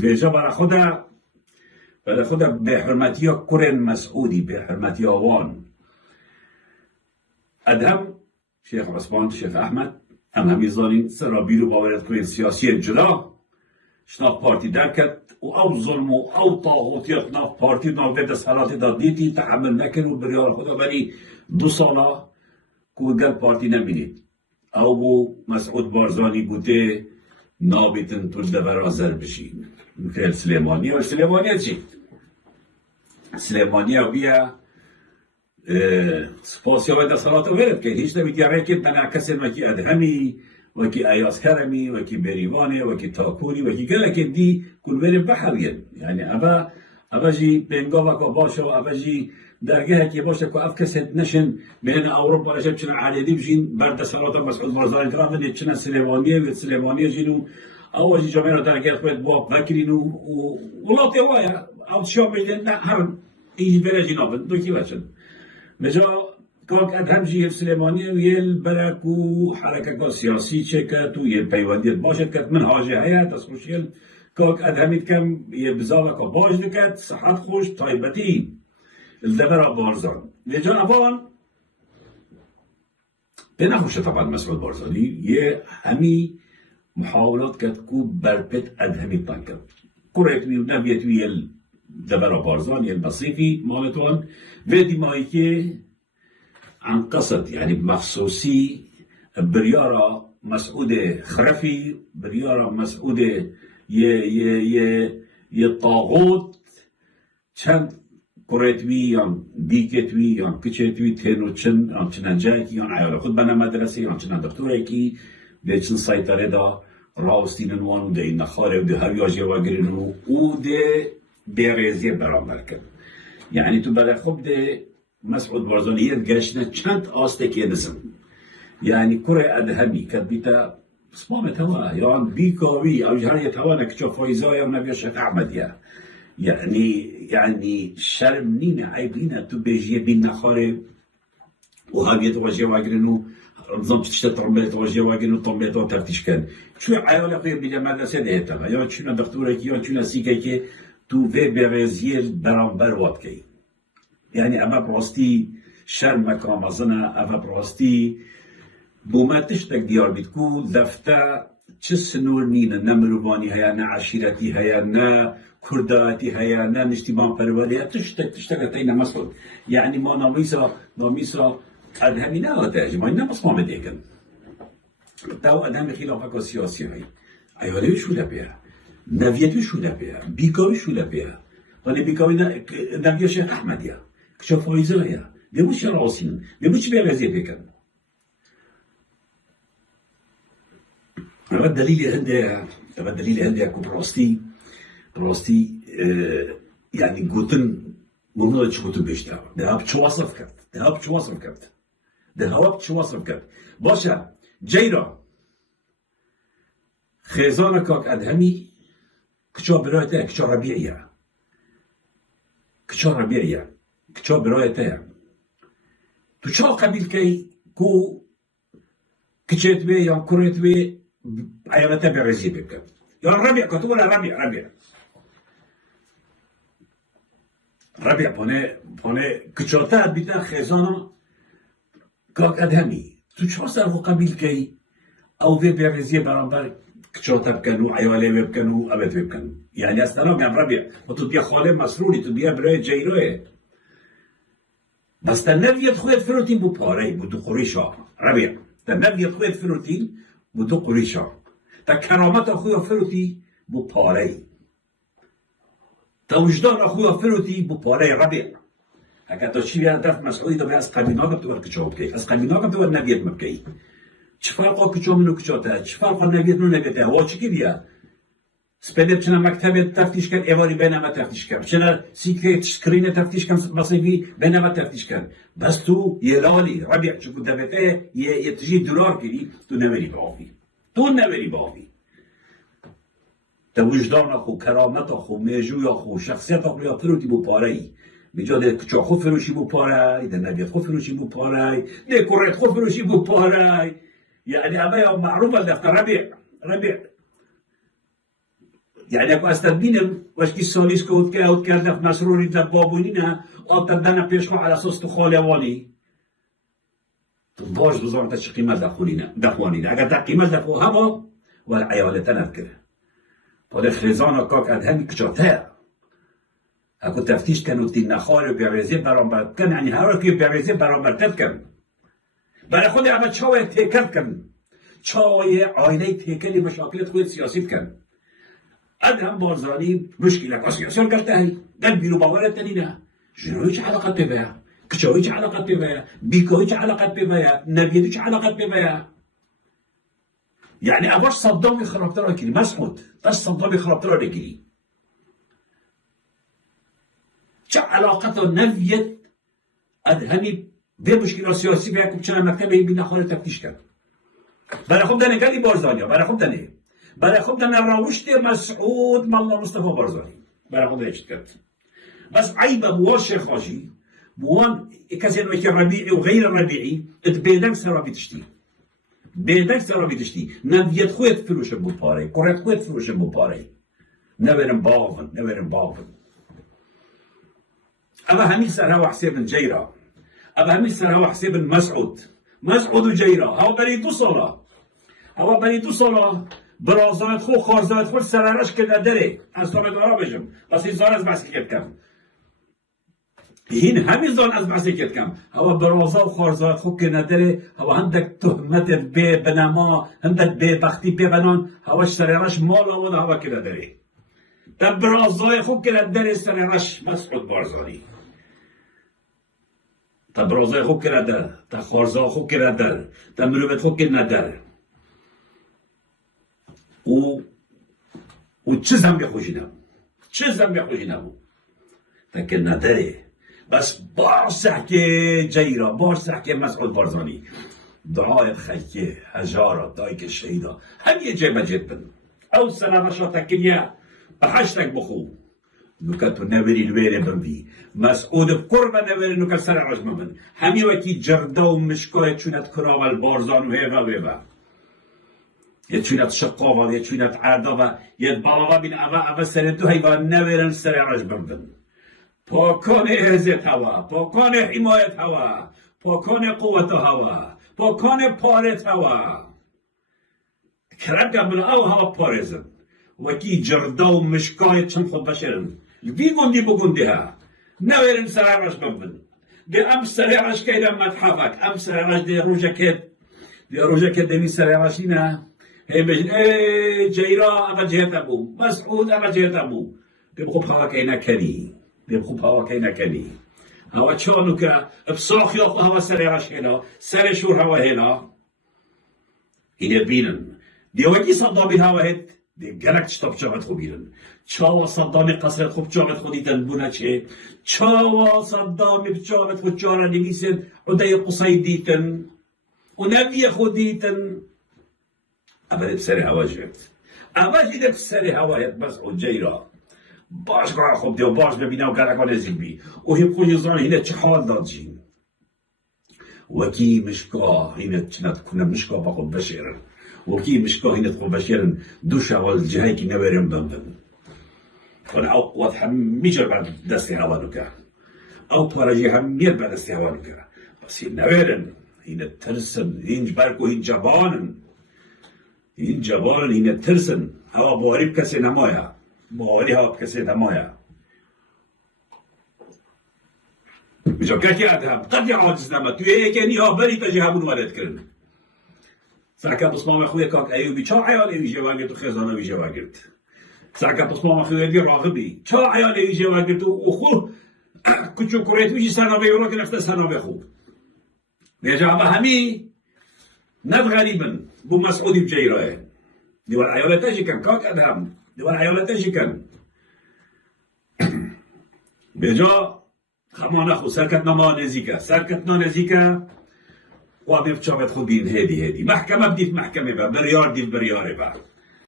بيجا برا خدا بحرمتيا كورن مسعودي بحرمتيا وان ادهم شيخ عثمان شيخ احمد هم زانين سرا بيرو باورت كوين سياسي جدا شناف بارتي دركت او ظلم او طاغوتيات ناف بارتي ناف بيد سالاتي دا ديتي تحمل نكن وبريار خدا بري 2 سالا كو قال بارتي نبينيت او بو مسعود بارزاني بوتي نابتن تول دبر آذر بشین مثل سلیمانیه و سلیمانیه چی؟ سلیمانیه بیا سپاسی های دستالات رو ورد که هیچ نبید یعنی که تنعکس وکی ادهمی وکی ایاز کرمی وکی بریوانه وکی تاکوری وکی گله که دی کل ورد بحوین یعنی اوه جی بینگا وکا باشه و اوه جی درگه که باشه که اف کسید نشن بین اوروپا رشب چنان علیدی بشین برد سالات مسعود بارزانی کرام دید چنان سلیمانیه و سلیمانیه جینو اول جامعه رو درگه خود با بکرین و ولاتی وایا او شام میدن نه هر این بره جناب دو کی بچن مجا کاک ادهم جی سلیمانیه و یل برکو حرکت سیاسی چکت و یل پیوندیت باشد کت من حاجه هیت اسمش یل کاک ادهمیت کم یه بزاوه که باش دکت صحت خوش تایبتی الدبر بارزان لجان ابان بنخوش طبعا مسعود بارزاني يه همي محاولات كتكو بربت ادهمي طنكت كوريتوي ونبيتوي الدبر بارزاني البصيفي مالتوان فيدي مايكي عن قصد يعني بمخصوصي بريارة مسعود خرفي بريارة مسعود يه طاغوت چند كوريتوي يان بيكتوي يان كيتشيتوي تينو تشن يان تشنانجاكي يان عيالة خود بنا مدرسة يان تشنان دكتوريكي بيتشن سيطرة دا راوستين وانو دا إنا خارب دا هرياجي واقرينو و دا بيريزي برامبركن يعني تو بلا خب دا مسعود بارزاني يدقاشنا چند آستكي نسم يعني كوري أدهمي كد بيتا صمامة هوا يان بيكاوي أو جهر يتوانا كتشو فايزايا ونبيا الشيخ أحمد يعني شرم نينا عيب لينا تو بيجي بينا خارب وهابيت واجي واقرينو نظام تشتت طرمبيت واجي واقرينو طرمبيت وتفتيش كان شو عيال أخير بيجا مدرسة دهتا يا تشونا دكتورك يا تشونا سيكاكي تو في برازيل برامبر واتكي يعني أما براستي شرم مكان مزنا أما براستي بومتش تك ديار بتكو دفتا چه سنور نينا نمروباني هيا نا عشيرتي هيا نا كرداتي هيا نا نشتبان پروريا تشتك تينا مسعود يعني ما ناميسا أدهمي نا أتاج ما إنا مصمام ديكن تاو أدهم خلافك السياسي هاي أيوالي شو لبيها نبيتو شو لبيها بيكاوي شو لبيها وانا بيكاوي نبيا شيخ أحمد يا كشف فايزة يا ديبوش يا راسين ديبوش بيغازي بيكن هذا الدليل عندي أكو براستي يعني قوتن منو قوتن بيشتغل ده بتشواصف كرت باشا جيرا خيزانة كاك أدهمي كشا برايته كشا ربيعية كشا برايته تو شا قبيل كي كو كشيت بي يا كوريت بي عيالته برزي بك يا ربيع كتولا ربيع بونه كشاتا بيتا خزانه كاك ادهمي تو شو صار قبيل كي او في برزي برامبر كشاتا بكنو عياله بكنو ابد بكنو يعني استنا قام ربيع وتدي خاله مسروري تدي براي جيروه بس تنبي خويت فروتين بو باري بو دقريشا ربيع تنبي خويت فروتين بو دقريشا تا کرامت اخویا فروتی بو پاره تا وجدان اخویا فروتی بو پاره ربیع اگر تا چی بیان دفت مسئولی دو از قبینا گم تو کچا بکی از قبینا گم تو نبیت مبکی چه فرقا کچا منو کچاته چه فرقا نبیت منو نبیته هوا چی که بیا سپیدت چنه مکتب تفتیش کن ایواری بینما تفتیش کن چنه سیکرت سکرین تفتیش کن مصیفی بینما تفتیش کن بس تو یه لالی ربیع چکو دفته یه تجی دلار کردی تو نمیری باقی تو نبری باقی تا وجدان خو کرامت خو میجوی خو شخصیت خو یا فروتی بو پاره میجاده کچا خو فروشی بو پاره ده نبیت خو فروشی بو پاره ده کرت خو فروشی بو پاره یعنی اما یا معروف الدفتر ربیع يعني اكو استبينم واشكي سوليس كود كاوت كردف مسروري دبابونينا او تدنا بيشو على اساس خالواني باش بزرم تش قيمه دخوانينا اگر تا قيمه دخو هوا والعيالة تنذكر طول خريزانا كاك ادهمي كشاتر اكو تفتيش كانوا تين نخال وبيعرزي برامبر كان يعني هاروكي بيعرزي برامبر تذكر برای خود اما چاوی تیکل کن چاوی آینه تیکلی مشاکل خود سیاسی کن ادهم بارزانی مشکل که سیاسی کرده هی دل بیرو باورت تنینه جنوی چه علاقت ببایا کچاوی چه علاقت ببایا بیکوی چه علاقت ببایا نبیدی چه علاقت ببایا يعني أباش صدام خرابتر كذي مسعود بس صدام خرابتر كذي شو علاقته نفيت أدهني بمشكلة سياسية بيكم كنا مكتبه بينا خالد تفتيش كان برای خب دنه قالی بارزانیا برای خب دنه راوشت مسعود مالله مصطفى بارزانی برای خب دنه کرد بس عيب موان شيخ خاجي موان كسر وكي ربيعي وغير ربيعي تبيدك سرابي تشتي بيدك سرابي تشتي نبيت خويت فروش بو باري كوريت خويت فروش بو باري نبرم باغن أبا همي سرها حساب جيرة أبا همي سرها حساب مسعود وجيرة هوا بري دو صلاة برازات خو خارزات خو سرارش كده دري أصلا دارا بجم بس این زار از بحثی کرد کم این همین زار از بحثی کرد کم هوا برازا و خارزات خو که نداره هوا هندک تهمت به بنما هندک به بختی به بنان هوا سرارش مال آمده هوا که نداره تا برازای خو که نداره سرارش مسعود بارزانی تا برازای خو که نداره تا خارزا خو که نداره تا مروبت خو که نداره و چه زنبی خوشیدم فکر نداره بس باش سحکه جیرا باش سحکه مسعود بارزانی دعای خیکه هجارا دایک شهیدا هم یه جه مجد بن او سلامشا تکنیه بحشتک بخو نوکا تو نوری الویره بنبی مسعود قربه نوری نوکا سر رجم بن همی وکی جرده و مشکای چونت کراول بارزان و هیغا يتشوينات شقاوة يتشوينات عردوة يتبالوا بين أبا سردو هيبا نويرن سر رجبن پاکان عزت هوا پاکان حمایت هوا پاکان قوت هوا پاکان پارت هوا کرد قبل او هوا پارزن وکی جرده و مشکای چند خود بشرن بی گندی بگندی ها نویرن سر رجبن دی ام سر رج که متحفک ام سر رج دی روژه که دمی سر رجینه هی بجن جیرا اما جهت ابو مسعود اما جهت ابو بخوب هوا که نکنی هوا چانو که بساخ یا هوا سر رش هلا سر شور هوا هلا اینه بینن دیوگی صدامی هوا هد دی گلک چطاب چاقت خوب بینن چاوا صدامی قصرت خوب چاقت خودیتن بونه چه چاوا صدامی بچاقت خود چاره نویسن عده قصای دیتن و نبی خودیتن اول بسر هوا جرت اول جیده بسر هوا هد مسعود جیرا باش قرار خوب دیو باش ببینه و گرکان زیبی و هیم خوشی زان هینه چه حال داد جین وکی مشکا هینه چند کنه مشکا با خود بشیرن وکی مشکا هینه خود بشیرن دو شوال جهی که نوریم بندن و او قوات همی جر بعد دستی هوا نکه او پارجی همیر بعد دستی هوا نکه بس هین نورن هینه ترسن هینج برکو هین جبانن هینه ترسن هوا باری کسی نمایا مالی ها کسی نمایا بجا که ادهم قد عاجز نمد توی یکی ها بری تجی همون وارد کرن سرکه بسمام خوی کاک ایوبی چا عیال ایویجه وگرد و خزانه ویجه وگرد سرکه بسمام خوی دی راغبی چا عیال ایویجه وگرد و خو کچو کوریت ویجی سرنامه یورا که نفته سرنامه خوب بیجا اما همی ند غریبن بو مسعودی بجیراه دیوال عیالتشی کن کاک ادهم دیوال عیالتشی کن بجا خمانه خود سرکت نزیکه و بچاوت خود بین هدی محکمه بدید محکمه با بریار دید بریاره با